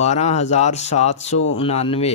12,799۔